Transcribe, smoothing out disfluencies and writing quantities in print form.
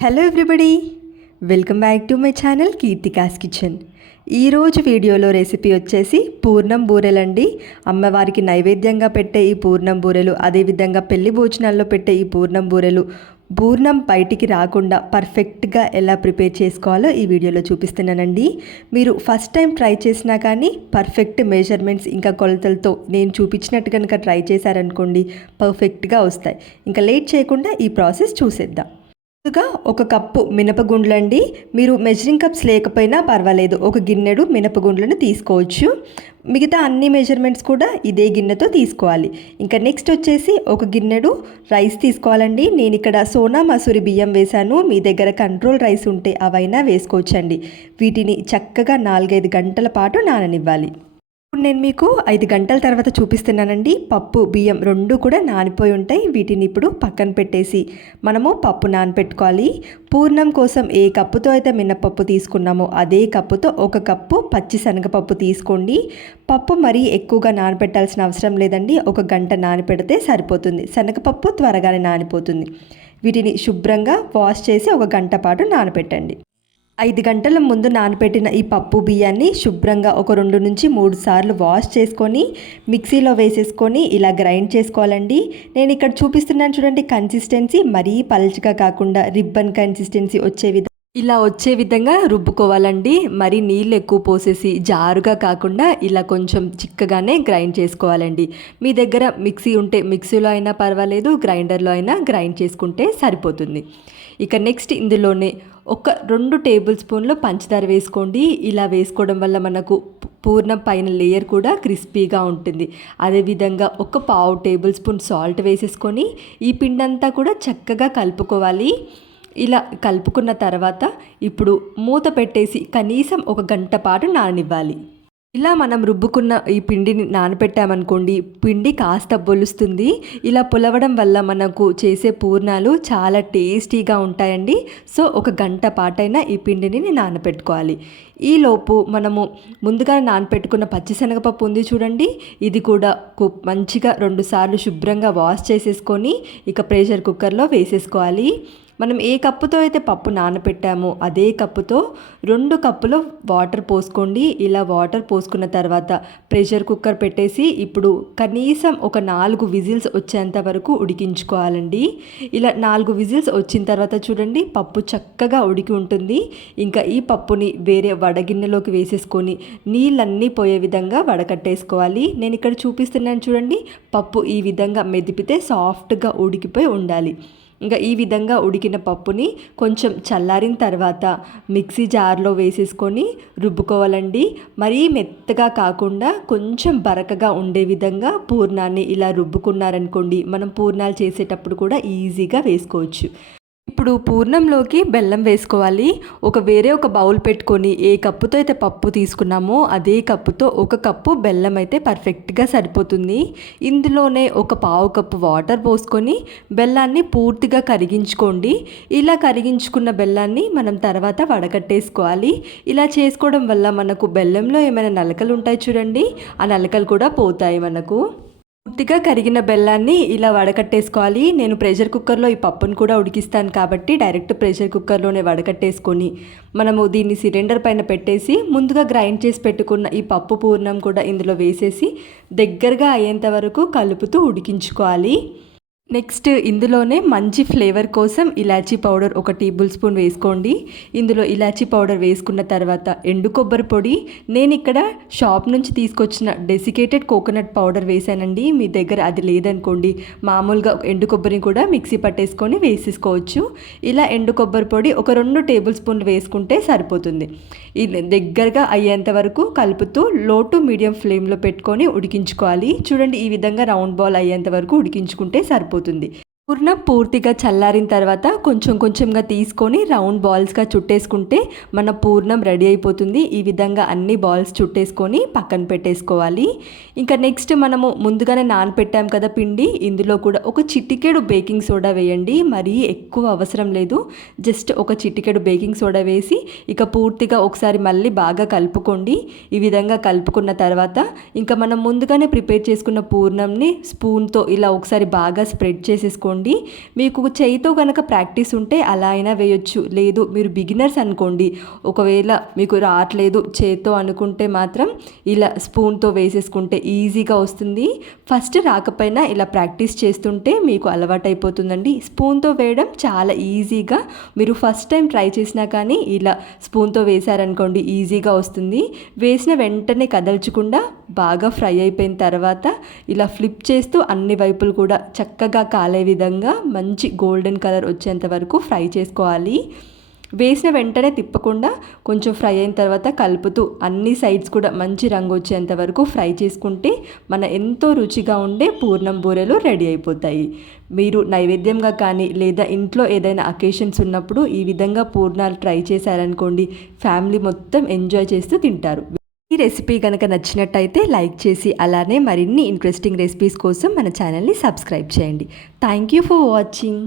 Hello everybody, welcome back to my channel Keerthika's kitchen. ఈరోజు వీడియోలో recipe వచ్చేసి పూర్ణం బూరెలండి. అమ్మవారికి నైవేద్యంగా పెట్టే ఈ పూర్ణం బూరెలు, అదేవిధంగా పెళ్లి భోజనాల్లో పెట్టే ఈ పూర్ణం బూరెలు, పూర్ణం బయటికి రాకుండా పర్ఫెక్ట్గా ఎలా ప్రిపేర్ చేసుకోవాలో ఈ వీడియోలో చూపిస్తున్నానండి. మీరు ఫస్ట్ టైం ట్రై చేసినా కానీ పర్ఫెక్ట్ మెజర్మెంట్స్ ఇంకా కొలతలతో నేను చూపించినట్టు కనుక ట్రై చేశారనుకోండి, పర్ఫెక్ట్గా వస్తాయి. ఇంకా లేట్ చేయకుండా ఈ ప్రాసెస్ చూసేద్దాం. ముందుగా ఒక కప్పు మినపగుండ్లండి. మీరు మెజరింగ్ కప్స్ లేకపోయినా పర్వాలేదు, ఒక గిన్నెడు మినపగుండ్లను తీసుకోవచ్చు. మిగతా అన్ని మెజర్మెంట్స్ కూడా ఇదే గిన్నెతో తీసుకోవాలి. ఇంకా నెక్స్ట్ వచ్చేసి ఒక గిన్నెడు రైస్ తీసుకోవాలండి. నేను ఇక్కడ సోనా మసూరి బియ్యం వేశాను. మీ దగ్గర కంట్రోల్ రైస్ ఉంటే అవైనా వేసుకోవచ్చండి. వీటిని చక్కగా 4-5 గంటల పాటు నాననివ్వాలి. ఇప్పుడు నేను మీకు 5 గంటల తర్వాత చూపిస్తున్నానండి. పప్పు బియ్యం రెండు కూడా నానిపోయి ఉంటాయి. వీటిని ఇప్పుడు పక్కన పెట్టేసి మనము పప్పు నానపెట్టుకోవాలి. పూర్ణం కోసం ఏ కప్పుతో అయితే మినపప్పు తీసుకున్నామో అదే కప్పుతో 1 కప్పు పచ్చి శనగపప్పు తీసుకోండి. పప్పు మరీ ఎక్కువగా నానపెట్టాల్సిన అవసరం లేదండి. 1 గంట నానపెడితే సరిపోతుంది. శనగపప్పు త్వరగానే నానిపోతుంది. వీటిని శుభ్రంగా వాష్ చేసి 1 గంట పాటు నానపెట్టండి. 5 గంటల ముందు నానబెట్టిన ఈ పప్పు బియ్యాన్ని శుభ్రంగా ఒక 2 నుంచి 3 సార్లు వాష్ చేసుకొని మిక్సీలో వేసేసుకొని ఇలా గ్రైండ్ చేసుకోవాలండి. నేను ఇక్కడ చూపిస్తున్నాను చూడండి, కన్సిస్టెన్సీ మరీ పల్చగా కాకుండా రిబ్బన్ కన్సిస్టెన్సీ వచ్చే విధంగా రుబ్బుకోవాలండి. మరి నీళ్ళు ఎక్కువ పోసేసి జారుగా కాకుండా ఇలా కొంచెం చిక్కగానే గ్రైండ్ చేసుకోవాలండి. మీ దగ్గర మిక్సీ ఉంటే మిక్సీలో అయినా పర్వాలేదు, గ్రైండర్లో అయినా గ్రైండ్ చేసుకుంటే సరిపోతుంది. ఇక నెక్స్ట్ ఇందులోనే ఒక 2 టేబుల్ స్పూన్లు పంచదార వేసుకోండి. ఇలా వేసుకోవడం వల్ల మనకు పూర్ణం పైన లేయర్ కూడా క్రిస్పీగా ఉంటుంది. అదేవిధంగా ఒక 1/2 టేబుల్ స్పూన్ సాల్ట్ వేసేసుకొని ఈ పిండంతా కూడా చక్కగా కలుపుకోవాలి. ఇలా కలుపుకున్న తర్వాత ఇప్పుడు మూత పెట్టేసి కనీసం 1 గంట పాటు నాననివ్వాలి. ఇలా మనం రుబ్బుకున్న ఈ పిండిని నానబెట్టామనుకోండి, పిండి కాస్త పొలుస్తుంది. ఇలా పులవడం వల్ల మనకు చేసే పూర్ణాలు చాలా టేస్టీగా ఉంటాయండి. సో 1 గంట పాటైనా ఈ పిండిని నానబెట్టుకోవాలి. ఈలోపు మనము ముందుగా నానబెట్టుకున్న పచ్చిశనగపప్పు ఉంది చూడండి, ఇది కూడా మంచిగా 2 సార్లు శుభ్రంగా వాష్ చేసేసుకొని ఇక ప్రెషర్ కుక్కర్లో వేసేసుకోవాలి. మనం ఏ కప్పుతో అయితే పప్పు నానబెట్టామో అదే కప్పుతో 2 కప్పులు వాటర్ పోసుకోండి. ఇలా వాటర్ పోసుకున్న తర్వాత ప్రెషర్ కుక్కర్ పెట్టేసి ఇప్పుడు కనీసం ఒక 4 విజిల్స్ వచ్చేంత వరకు ఉడికించుకోవాలండి. ఇలా 4 విజిల్స్ వచ్చిన తర్వాత చూడండి, పప్పు చక్కగా ఉడికి ఉంటుంది. ఇంకా ఈ పప్పుని వేరే వడగిన్నెలోకి వేసేసుకొని నీళ్ళన్నీ పోయే విధంగా వడకట్టేసుకోవాలి. నేను ఇక్కడ చూపిస్తున్నాను చూడండి, పప్పు ఈ విధంగా మెదిపితే సాఫ్ట్గా ఉడికిపోయి ఉండాలి. ఇంకా ఈ విధంగా ఉడికిన పప్పుని కొంచెం చల్లారిన తర్వాత మిక్సీ జార్లో వేసేసుకొని రుబ్బుకోవాలండి. మరీ మెత్తగా కాకుండా కొంచెం బరకగా ఉండే విధంగా పూర్ణాన్ని ఇలా రుబ్బుకున్నారనుకోండి, మనం పూర్ణాలు చేసేటప్పుడు కూడా ఈజీగా వేసుకోవచ్చు. ఇప్పుడు పూర్ణంలోకి బెల్లం వేసుకోవాలి. వేరే ఒక బౌల్ పెట్టుకొని ఏ కప్పుతో అయితే పప్పు తీసుకున్నామో అదే కప్పుతో 1 కప్పు బెల్లం అయితే పర్ఫెక్ట్గా సరిపోతుంది. ఇందులోనే ఒక 1/2 కప్పు వాటర్ పోసుకొని బెల్లాన్ని పూర్తిగా కరిగించుకోండి. ఇలా కరిగించుకున్న బెల్లాన్ని మనం తర్వాత వడకట్టేసుకోవాలి. ఇలా చేసుకోవడం వల్ల మనకు బెల్లంలో ఏమైనా నలకలు ఉంటాయి చూడండి, ఆ నలకలు కూడా పోతాయి. మనకు పూర్తిగా కరిగిన బెల్లాన్ని ఇలా వడకట్టేసుకోవాలి. నేను ప్రెషర్ కుక్కర్లో ఈ పప్పును కూడా ఉడికిస్తాను కాబట్టి డైరెక్ట్ ప్రెషర్ కుక్కర్లోనే వడకట్టేసుకొని మనము దీన్ని సిలిండర్ పైన పెట్టేసి ముందుగా గ్రైండ్ చేసి పెట్టుకున్న ఈ పప్పు పూర్ణం కూడా ఇందులో వేసేసి దగ్గరగా అయ్యేంత వరకు కలుపుతూ ఉడికించుకోవాలి. నెక్స్ట్ ఇందులోనే మంచి ఫ్లేవర్ కోసం ఇలాచీ పౌడర్ 1 టేబుల్ స్పూన్ వేసుకోండి. ఇందులో ఇలాచీ పౌడర్ వేసుకున్న తర్వాత ఎండు కొబ్బరి పొడి, నేను ఇక్కడ షాప్ నుంచి తీసుకొచ్చిన డెసికేటెడ్ కోకోనట్ పౌడర్ వేసానండి. మీ దగ్గర అది లేదనుకోండి, మామూలుగా ఎండు కొబ్బరిని కూడా మిక్సీ పట్టేసుకొని వేసేసుకోవచ్చు. ఇలా ఎండు కొబ్బరి పొడి ఒక 2 టేబుల్ స్పూన్లు వేసుకుంటే సరిపోతుంది. ఇది దగ్గరగా అయ్యేంత వరకు కలుపుతూ లో టు మీడియం ఫ్లేమ్లో పెట్టుకొని ఉడికించుకోవాలి. చూడండి, ఈ విధంగా రౌండ్ బాల్ అయ్యేంత వరకు ఉడికించుకుంటే సరిపోతుంది. పూర్ణం పూర్తిగా చల్లారిన తర్వాత కొంచెం కొంచెంగా తీసుకొని రౌండ్ బాల్స్గా చుట్టేసుకుంటే మన పూర్ణం రెడీ అయిపోతుంది. ఈ విధంగా అన్ని బాల్స్ చుట్టేసుకొని పక్కన పెట్టేసుకోవాలి. ఇంకా నెక్స్ట్ మనము ముందుగానే నానపెట్టాం కదా పిండి, ఇందులో కూడా ఒక చిటికెడు బేకింగ్ సోడా వేయండి. మరీ ఎక్కువ అవసరం లేదు, జస్ట్ ఒక చిటికెడు బేకింగ్ సోడా వేసి ఇక పూర్తిగా ఒకసారి మళ్ళీ బాగా కలుపుకోండి. ఈ విధంగా కలుపుకున్న తర్వాత ఇంకా మనం ముందుగానే ప్రిపేర్ చేసుకున్న పూర్ణంని స్పూన్తో ఇలా ఒకసారి బాగా స్ప్రెడ్ చేసేసుకోండి. వేసుకోండి. మీకు చేయితో కనుక ప్రాక్టీస్ ఉంటే అలా అయినా వేయొచ్చు. లేదు మీరు బిగినర్స్ అనుకోండి, ఒకవేళ మీకు రావట్లేదు చేత్తో అనుకుంటే మాత్రం ఇలా స్పూన్తో వేసేసుకుంటే ఈజీగా వస్తుంది. ఫస్ట్ రాకపోయినా ఇలా ప్రాక్టీస్ చేస్తుంటే మీకు అలవాటైపోతుందండి. స్పూన్తో వేయడం చాలా ఈజీగా, మీరు ఫస్ట్ టైం ట్రై చేసినా కానీ ఇలా స్పూన్తో వేశారనుకోండి ఈజీగా వస్తుంది. వేసిన వెంటనే కదల్చకుండా బాగా ఫ్రై అయిపోయిన తర్వాత ఇలా ఫ్లిప్ చేస్తూ అన్ని వైపులు కూడా చక్కగా కాలే విధంగా మంచి గోల్డెన్ కలర్ వచ్చేంత వరకు ఫ్రై చేసుకోవాలి. వేసిన వెంటనే తిప్పకుండా కొంచెం ఫ్రై అయిన తర్వాత కలుపుతూ అన్ని సైడ్స్ కూడా మంచి రంగు వచ్చేంత వరకు ఫ్రై చేసుకుంటే మన ఎంతో రుచిగా ఉండే పూర్ణం బూరెలు రెడీ అయిపోతాయి. మీరు నైవేద్యంగా కానీ లేదా ఇంట్లో ఏదైనా అకేషన్స్ ఉన్నప్పుడు ఈ విధంగా పూర్ణాలు ట్రై చేశారనుకోండి, ఫ్యామిలీ మొత్తం ఎంజాయ్ చేస్తూ తింటారు. ఈ రెసిపీ కనుక నచ్చినట్టయితే లైక్ చేసి అలానే మరిన్ని ఇంట్రెస్టింగ్ రెసిపీస్ కోసం మన ఛానల్ని సబ్స్క్రైబ్ చేయండి. Thank you for watching.